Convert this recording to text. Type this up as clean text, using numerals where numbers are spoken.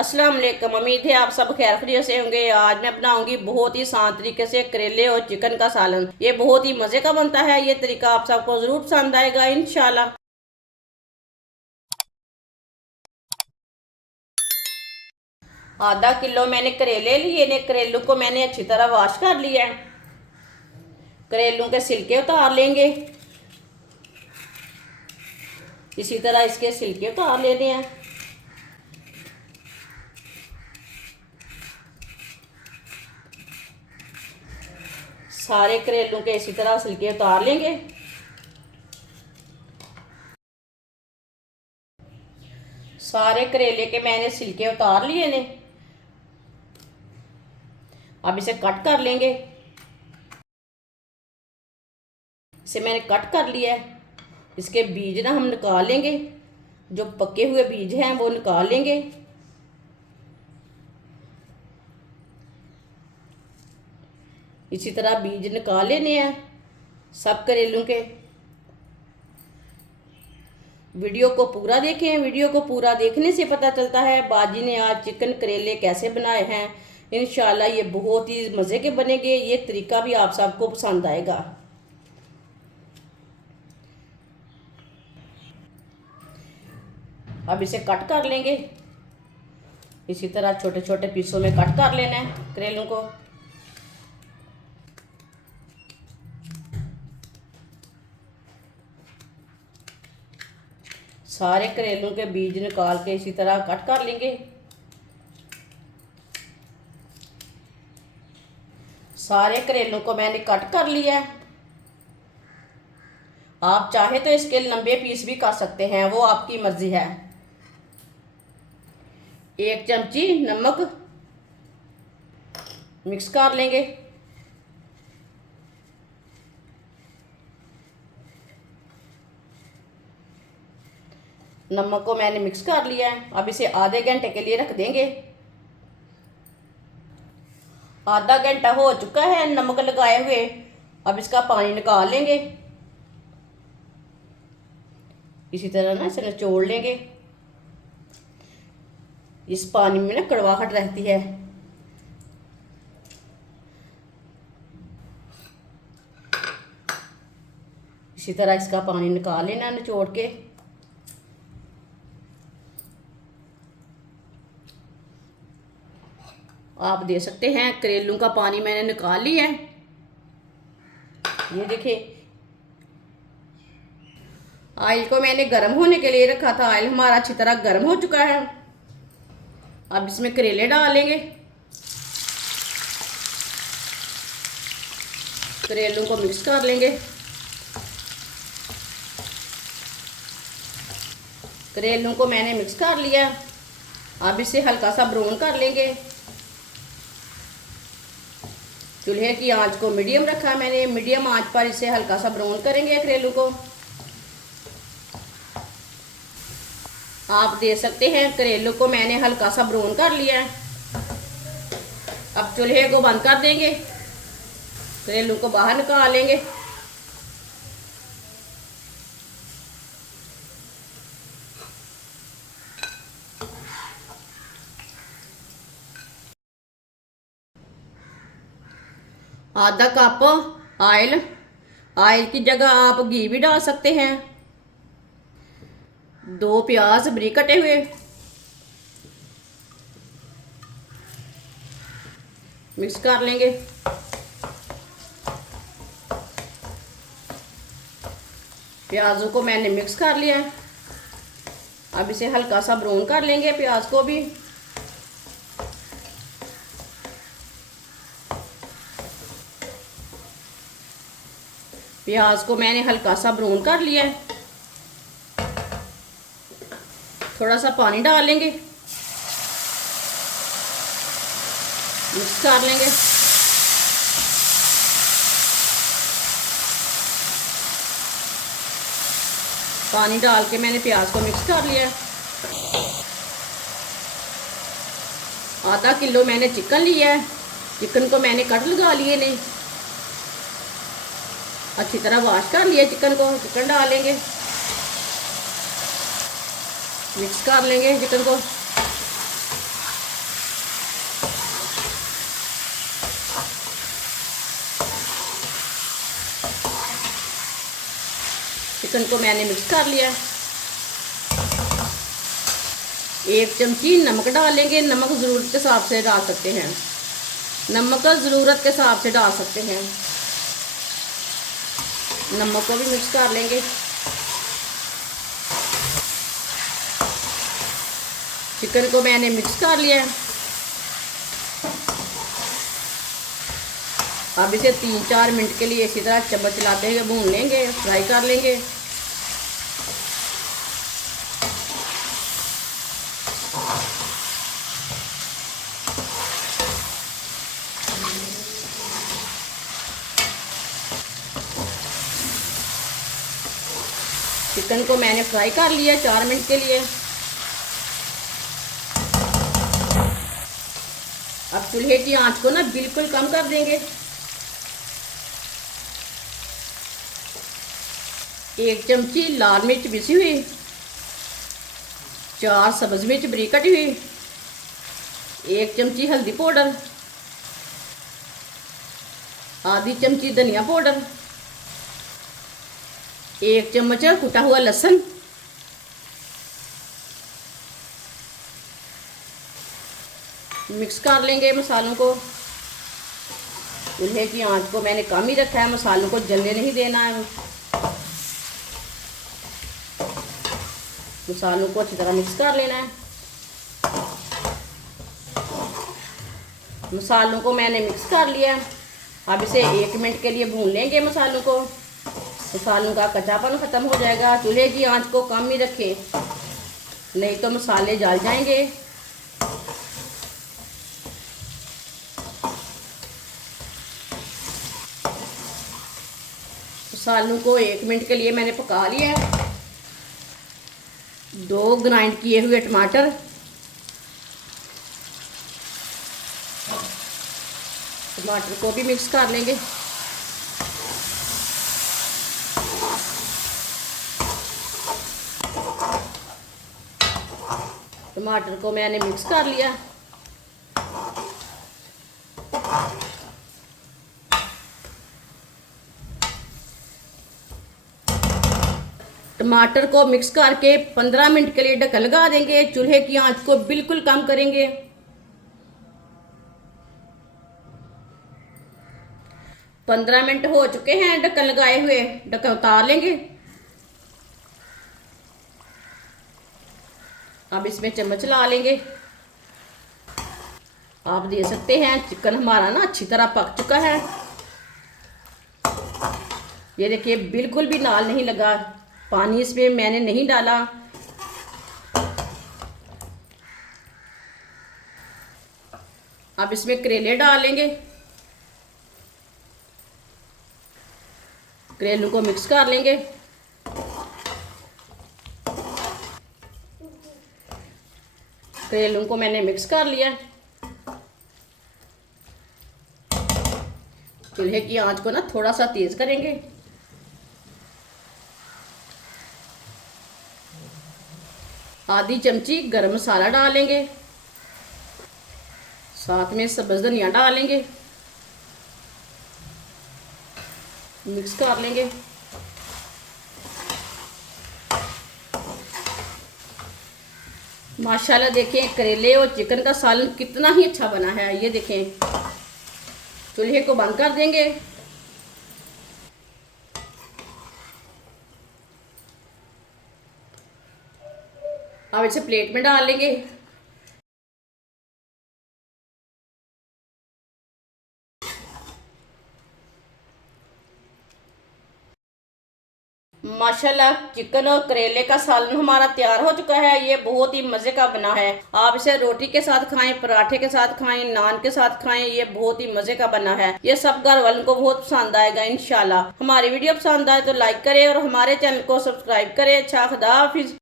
अस्सलाम वालेकुम। उम्मीद है आप सब खैर खैरियत से होंगे। आज मैं बनाऊंगी बहुत ही आसान तरीके से करेले और चिकन का सालन। ये बहुत ही मज़े का बनता है। ये तरीका आप सबको ज़रूर पसंद आएगा इंशाल्लाह। आधा किलो मैंने करेले लिए ने। करेलू को मैंने अच्छी तरह वॉश कर लिया है। करेलू के छिलके उतार लेंगे। इसी तरह इसके छिलके उतार लेने हैं। सारे करेलों के इसी तरह छिलके उतार लेंगे। सारे करेले के मैंने छिलके उतार लिए ने। अब इसे कट कर लेंगे। इसे मैंने कट कर लिया है। इसके बीज ना हम निकाल लेंगे। जो पके हुए बीज हैं वो निकाल लेंगे। इसी तरह बीज निकाल लेने हैं सब करेलों के। वीडियो को पूरा देखें। वीडियो को पूरा देखने से पता चलता है बाजी ने आज चिकन करेले कैसे बनाए हैं। इंशाल्लाह ये बहुत ही मज़े के बनेंगे। ये तरीका भी आप सबको पसंद आएगा। अब इसे कट कर लेंगे। इसी तरह छोटे छोटे पीसों में कट कर लेना है करेलों को। सारे करेलों के बीज निकाल के इसी तरह कट कर लेंगे। सारे करेलों को मैंने कट कर लिया है। आप चाहे तो इसके लंबे पीस भी कर सकते हैं, वो आपकी मर्जी है। 1 चमची नमक मिक्स कर लेंगे। नमक को मैंने मिक्स कर लिया है। अब इसे आधे घंटे के लिए रख देंगे। आधा घंटा हो चुका है नमक लगाए हुए। अब इसका पानी निकाल लेंगे। इसी तरह ना इसे निचोड़ लेंगे। इस पानी में ना कड़वाहट रहती है। इसी तरह इसका पानी निकाल लेना निचोड़ के। आप दे सकते हैं करेलों का पानी मैंने निकाल लिया है। ये देखिए ऑयल को मैंने गर्म होने के लिए रखा था। ऑयल हमारा अच्छी तरह गर्म हो चुका है। अब इसमें करेले डालेंगे। करेलों को मिक्स कर लेंगे। करेलों को मैंने मिक्स कर लिया। अब इसे हल्का सा ब्राउन कर लेंगे। चूल्हे की आंच को मीडियम रखा मैंने। मीडियम आंच पर इसे हल्का सा ब्राउन करेंगे करेलों को। आप दे सकते हैं करेलों को मैंने हल्का सा ब्राउन कर लिया है। अब चूल्हे को बंद कर देंगे। करेलों को बाहर निकाल लेंगे। आधा कप ऑयल। ऑयल की जगह आप घी भी डाल सकते हैं। 2 प्याज बारीक कटे हुए मिक्स कर लेंगे। प्याजों को मैंने मिक्स कर लिया है। अब इसे हल्का सा ब्राउन कर लेंगे प्याज को भी। प्याज को मैंने हल्का सा ब्राउन कर लिया है। थोड़ा सा पानी डाल लेंगे। मिक्स कर लेंगे। पानी डाल के मैंने प्याज को मिक्स कर लिया है। आधा किलो मैंने चिकन लिया है। चिकन को मैंने कट लगा लिए ने। अच्छी तरह वॉश कर लिया चिकन को। चिकन डालेंगे। मिक्स कर लेंगे चिकन को। चिकन को मैंने मिक्स कर लिया। 1 चमची नमक डालेंगे। नमक ज़रूरत के हिसाब से डाल सकते हैं, नमक ज़रूरत के हिसाब से डाल सकते हैं। नमक को भी मिक्स कर लेंगे। चिकन को मैंने मिक्स कर लिया। अब इसे 3-4 मिनट के लिए इसी तरह चम्मच चलाते हुए भून लेंगे, फ्राई कर लेंगे। चिकन को मैंने फ्राई कर लिया 4 मिनट के लिए। अब चूल्हे की आंच को ना बिल्कुल कम कर देंगे। 1 चमची लाल मिर्च पिसी हुई, 4 सब्ज मिर्च बारीक कटी हुई, 1 चमची हल्दी पाउडर, आधी चमची धनिया पाउडर, 1 चम्मच कुटा हुआ लहसुन, मिक्स कर लेंगे मसालों को। चूल्हे की आंच को मैंने कम ही रखा है, मसालों को जलने नहीं देना है। मसालों को अच्छी तरह मिक्स कर लेना है। मसालों को मैंने मिक्स कर लिया। अब इसे 1 मिनट के लिए भून लेंगे मसालों को। मसालों का कच्चापन ख़त्म हो जाएगा। चूल्हे की आंच को कम ही रखें, नहीं तो मसाले जल जाएंगे। मसालों को 1 मिनट के लिए मैंने पका लिया है। 2 ग्राइंड किए हुए टमाटर, टमाटर को भी मिक्स कर लेंगे। टमाटर को मैंने मिक्स कर लिया। टमाटर को मिक्स करके 15 मिनट के लिए ढक्कन लगा देंगे। चूल्हे की आंच को बिल्कुल कम करेंगे। 15 मिनट हो चुके हैं ढक्कन लगाए हुए। ढक्कन उतार लेंगे। अब इसमें चम्मच ला लेंगे। आप देख सकते हैं चिकन हमारा ना अच्छी तरह पक चुका है। ये देखिए बिल्कुल भी लाल नहीं लगा। पानी इसमें मैंने नहीं डाला। अब इसमें करेले डालेंगे। करेलों को मिक्स कर लेंगे। करेलों को मैंने मिक्स कर लिया। चूल्हे की आंच को ना थोड़ा सा तेज करेंगे। आधी चमची गरम मसाला डालेंगे, साथ में सब्ज धनिया डालेंगे, मिक्स कर लेंगे। माशाल्लाह देखें करेले और चिकन का सालन कितना ही अच्छा बना है। ये देखें। चूल्हे को बंद कर देंगे। अब इसे प्लेट में डाल लेंगे। माशाल्लाह चिकन और करेले का सालन हमारा तैयार हो चुका है। ये बहुत ही मज़े का बना है। आप इसे रोटी के साथ खाएं, पराठे के साथ खाएं, नान के साथ खाएं। ये बहुत ही मज़े का बना है। ये सब घर वालों को बहुत पसंद आएगा इंशाल्लाह। हमारी वीडियो पसंद आए तो लाइक करें और हमारे चैनल को सब्सक्राइब करें। अच्छा, खुदा हाफिज़।